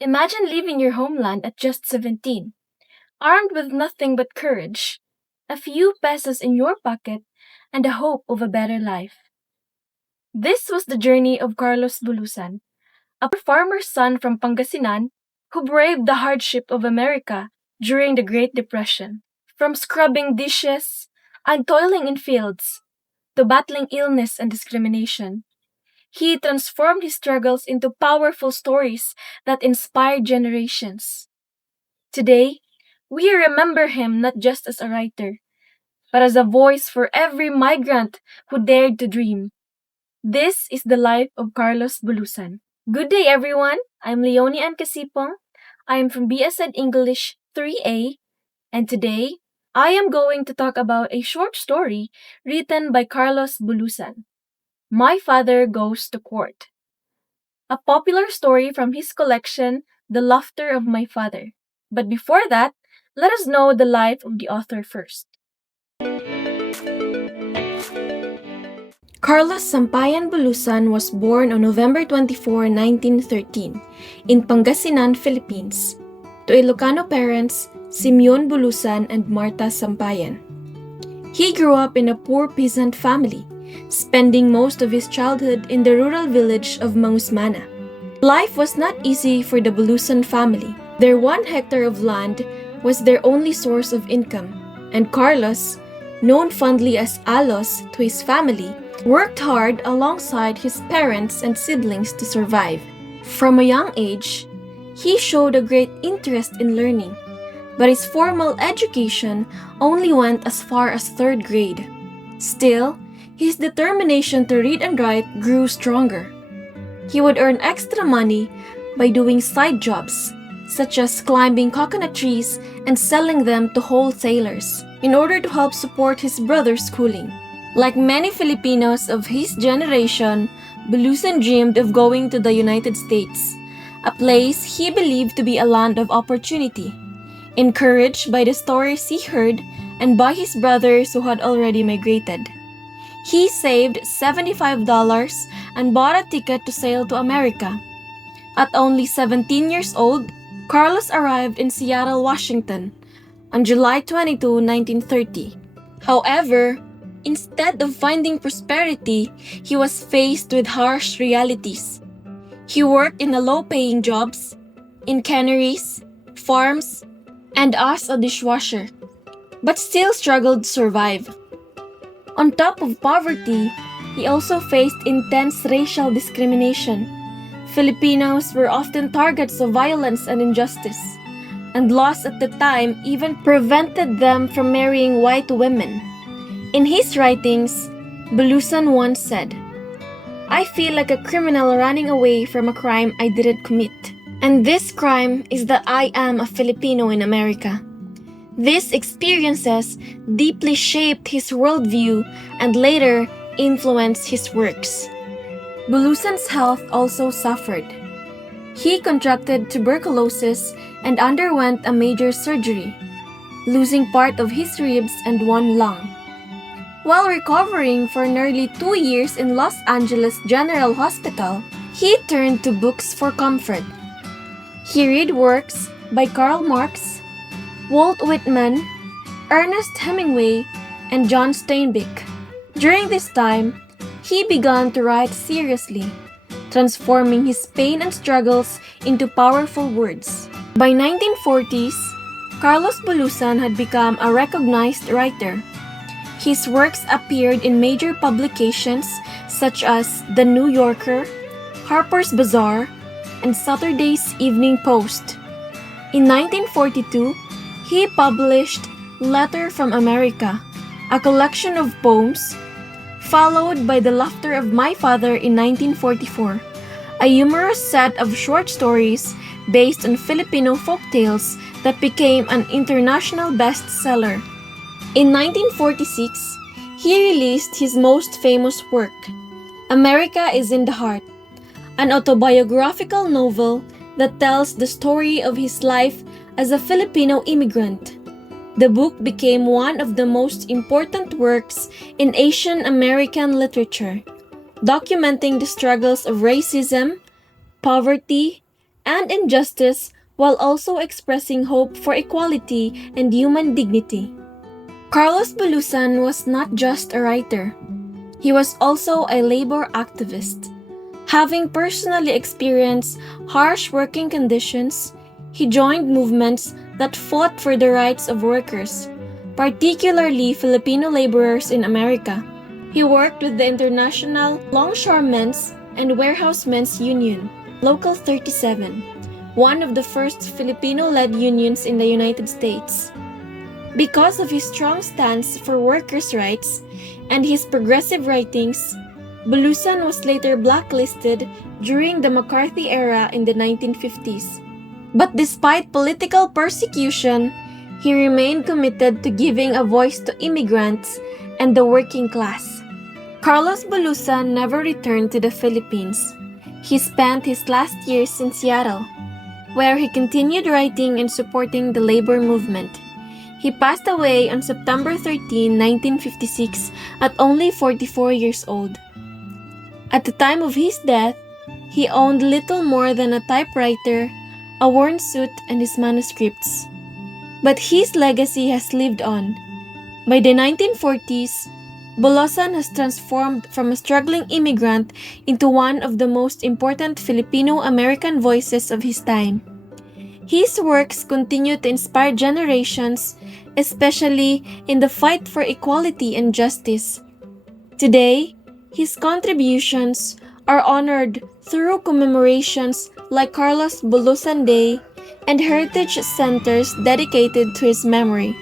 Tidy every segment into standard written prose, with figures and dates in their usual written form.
Imagine leaving your homeland at just 17, armed with nothing but courage, a few pesos in your pocket, and the hope of a better life. This was the journey of Carlos Bulusan, a poor farmer's son from Pangasinan who braved the hardship of America during the Great Depression. From scrubbing dishes and toiling in fields to battling illness and discrimination, he transformed his struggles into powerful stories that inspired generations. Today, we remember him not just as a writer, but as a voice for every migrant who dared to dream. This is the life of Carlos Bulusan. Good day, everyone. I'm Leonie Ann Casipong. I am from BSN English 3A, and today I am going to talk about a short story written by Carlos Bulusan. My Father Goes to Court, a popular story from his collection, The Laughter of My Father. But before that, let us know the life of the author first. Carlos Sampayan Bulosan was born on November 24, 1913, in Pangasinan, Philippines, to Ilocano parents Simeon Bulosan and Marta Sampayan. He grew up in a poor peasant family, spending most of his childhood in the rural village of Mangusmana. Life was not easy for the Bulosan family. Their 1 hectare of land was their only source of income, and Carlos, known fondly as Alos to his family, worked hard alongside his parents and siblings to survive. From a young age, he showed a great interest in learning, but his formal education only went as far as 3rd grade. Still, his determination to read and write grew stronger. He would earn extra money by doing side jobs, such as climbing coconut trees and selling them to wholesalers, in order to help support his brother's schooling. Like many Filipinos of his generation, Bulosan dreamed of going to the United States, a place he believed to be a land of opportunity. Encouraged by the stories he heard and by his brothers who had already migrated, he saved $75 and bought a ticket to sail to America. At only 17 years old, Carlos arrived in Seattle, Washington on July 22, 1930. However, instead of finding prosperity, he was faced with harsh realities. He worked in low-paying jobs, in canneries, farms, and as a dishwasher, but still struggled to survive. On top of poverty, he also faced intense racial discrimination. Filipinos were often targets of violence and injustice, and laws at the time even prevented them from marrying white women. In his writings, Bulosan once said, "I feel like a criminal running away from a crime I didn't commit. And this crime is that I am a Filipino in America." These experiences deeply shaped his worldview and later influenced his works. Bulosan's health also suffered. He contracted tuberculosis and underwent a major surgery, losing part of his ribs and 1 lung. While recovering for nearly 2 years in Los Angeles General Hospital, he turned to books for comfort. He read works by Karl Marx, Walt Whitman, Ernest Hemingway, and John Steinbeck. During this time, he began to write seriously, transforming his pain and struggles into powerful words. By 1940s, Carlos Bulosan had become a recognized writer. His works appeared in major publications such as The New Yorker, Harper's Bazaar, and Saturday's Evening Post. In 1942, he published Letter from America, a collection of poems, followed by The Laughter of My Father in 1944, a humorous set of short stories based on Filipino folktales that became an international bestseller. In 1946, he released his most famous work, America is in the Heart, an autobiographical novel that tells the story of his life as a Filipino immigrant. The book became one of the most important works in Asian American literature, documenting the struggles of racism, poverty, and injustice while also expressing hope for equality and human dignity. Carlos Bulosan was not just a writer. He was also a labor activist. Having personally experienced harsh working conditions, he joined movements that fought for the rights of workers, particularly Filipino laborers in America. He worked with the International Longshoremen's and Warehousemen's Union, Local 37, one of the first Filipino-led unions in the United States. Because of his strong stance for workers' rights and his progressive writings, Bulosan was later blacklisted during the McCarthy era in the 1950s. But despite political persecution, he remained committed to giving a voice to immigrants and the working class. Carlos Bulosan never returned to the Philippines. He spent his last years in Seattle, where he continued writing and supporting the labor movement. He passed away on September 13, 1956 at only 44 years old. At the time of his death, he owned little more than a typewriter, a worn suit, and his manuscripts. But his legacy has lived on. By the 1940s, Bulosan has transformed from a struggling immigrant into one of the most important Filipino-American voices of his time. His works continue to inspire generations, especially in the fight for equality and justice. Today, his contributions are honored through commemorations like Carlos Bulosan Day and heritage centers dedicated to his memory.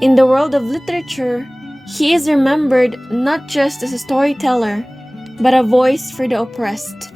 In the world of literature, he is remembered not just as a storyteller, but a voice for the oppressed.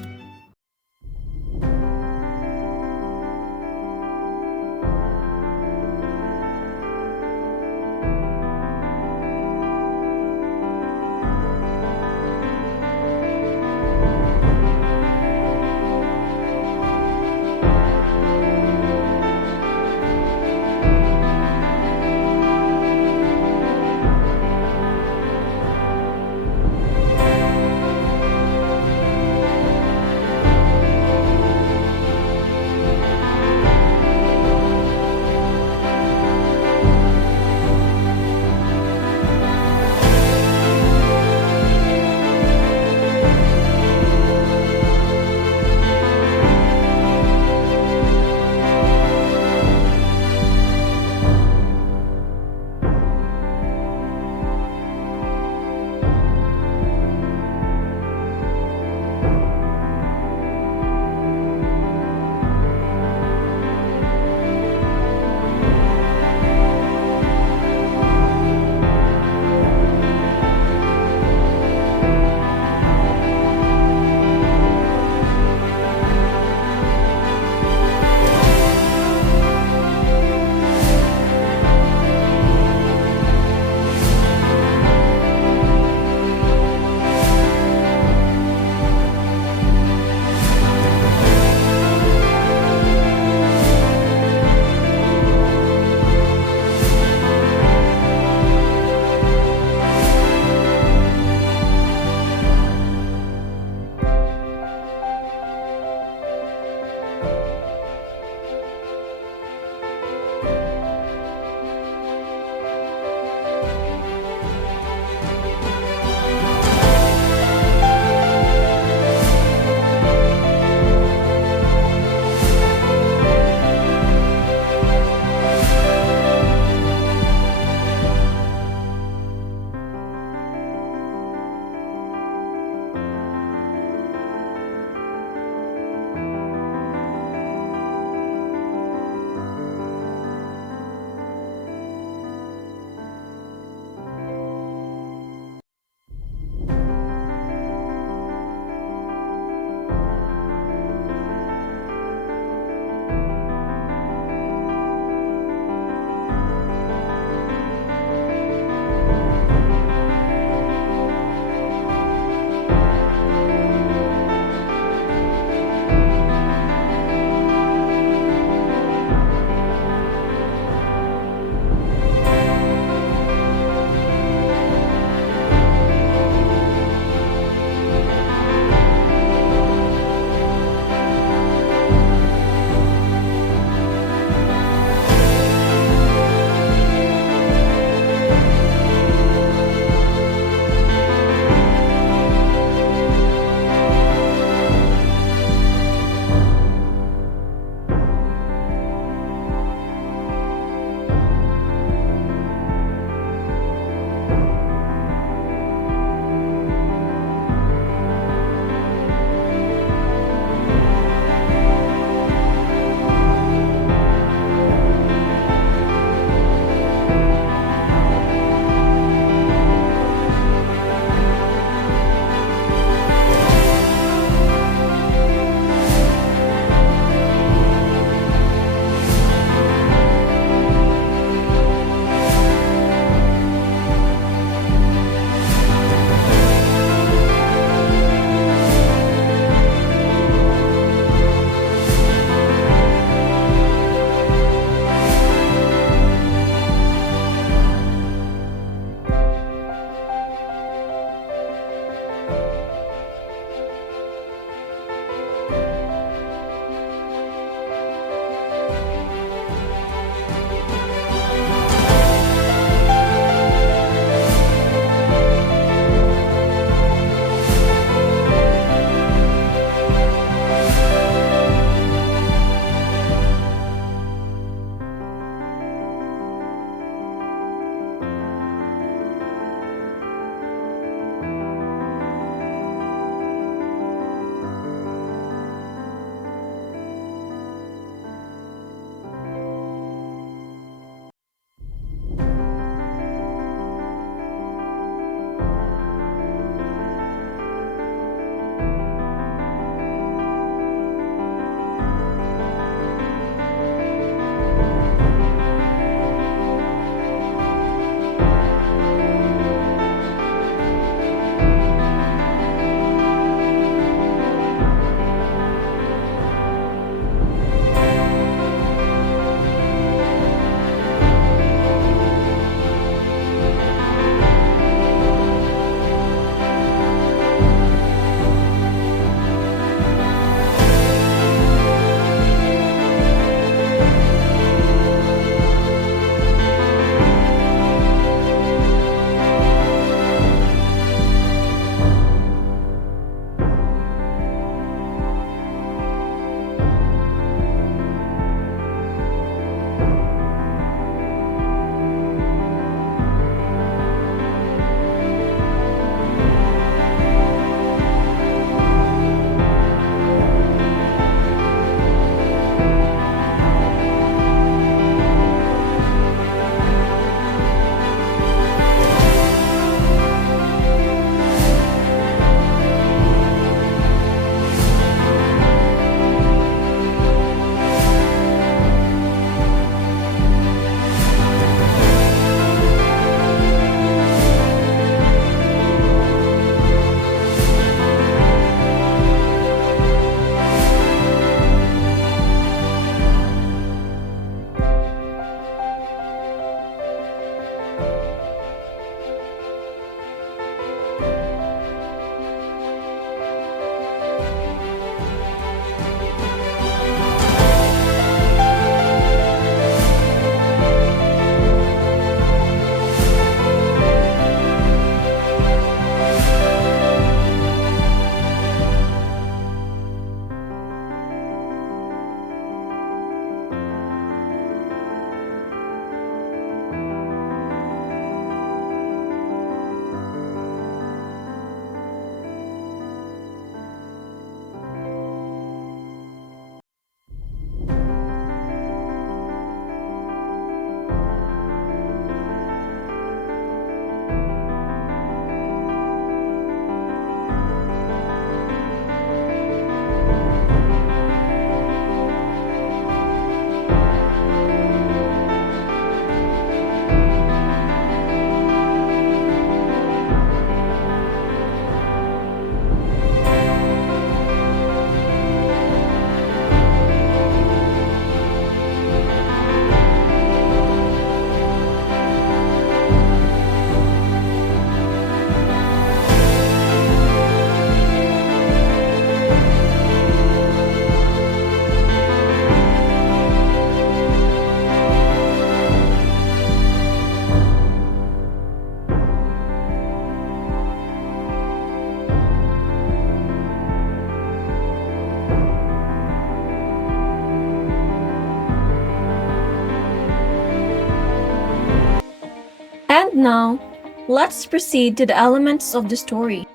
Now, let's proceed to the elements of the story.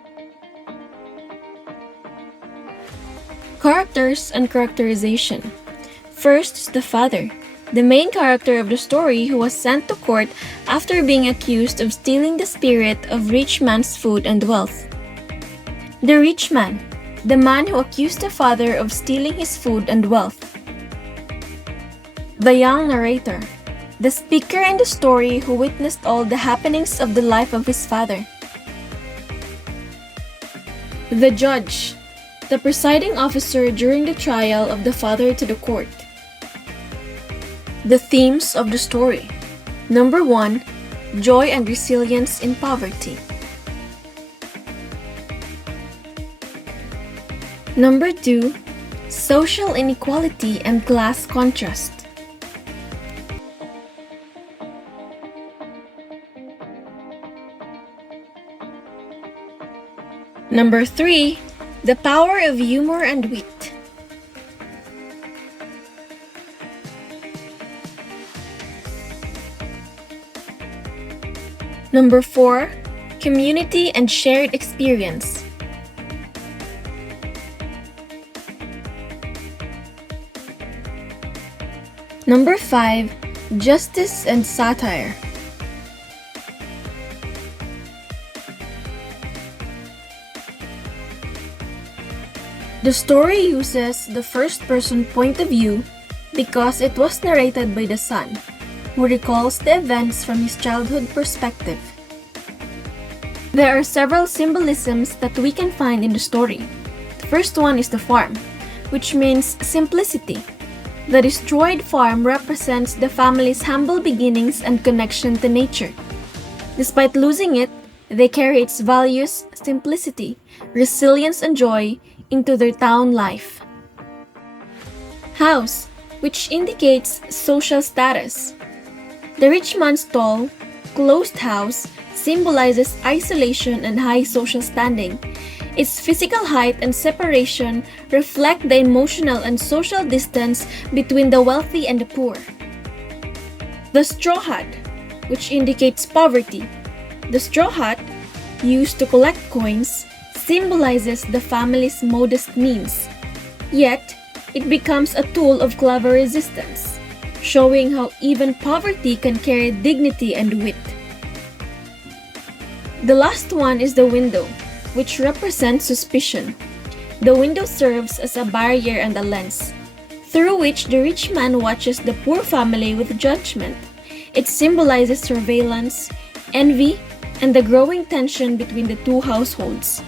Characters and characterization. First is the father, the main character of the story who was sent to court after being accused of stealing the spirit of rich man's food and wealth. The rich man, the man who accused the father of stealing his food and wealth. The young narrator, the speaker in the story who witnessed all the happenings of the life of his father. The judge, the presiding officer during the trial of the father to the court. The themes of the story. Number 1, joy and resilience in poverty. Number 2, social inequality and class contrast. Number 3, the power of humor and wit. Number 4, community and shared experience. Number 5, justice and satire. The story uses the first-person point of view because it was narrated by the son, who recalls the events from his childhood perspective. There are several symbolisms that we can find in the story. The first one is the farm, which means simplicity. The destroyed farm represents the family's humble beginnings and connection to nature. Despite losing it, they carry its values, simplicity, resilience, and joy into their town life. House, which indicates social status. The rich man's tall, closed house symbolizes isolation and high social standing. Its physical height and separation reflect the emotional and social distance between the wealthy and the poor. The straw hat, which indicates poverty. The straw hat, used to collect coins, symbolizes the family's modest means. Yet, it becomes a tool of clever resistance, showing how even poverty can carry dignity and wit. The last one is the window, which represents suspicion. The window serves as a barrier and a lens, through which the rich man watches the poor family with judgment. It symbolizes surveillance, envy, and the growing tension between the two households.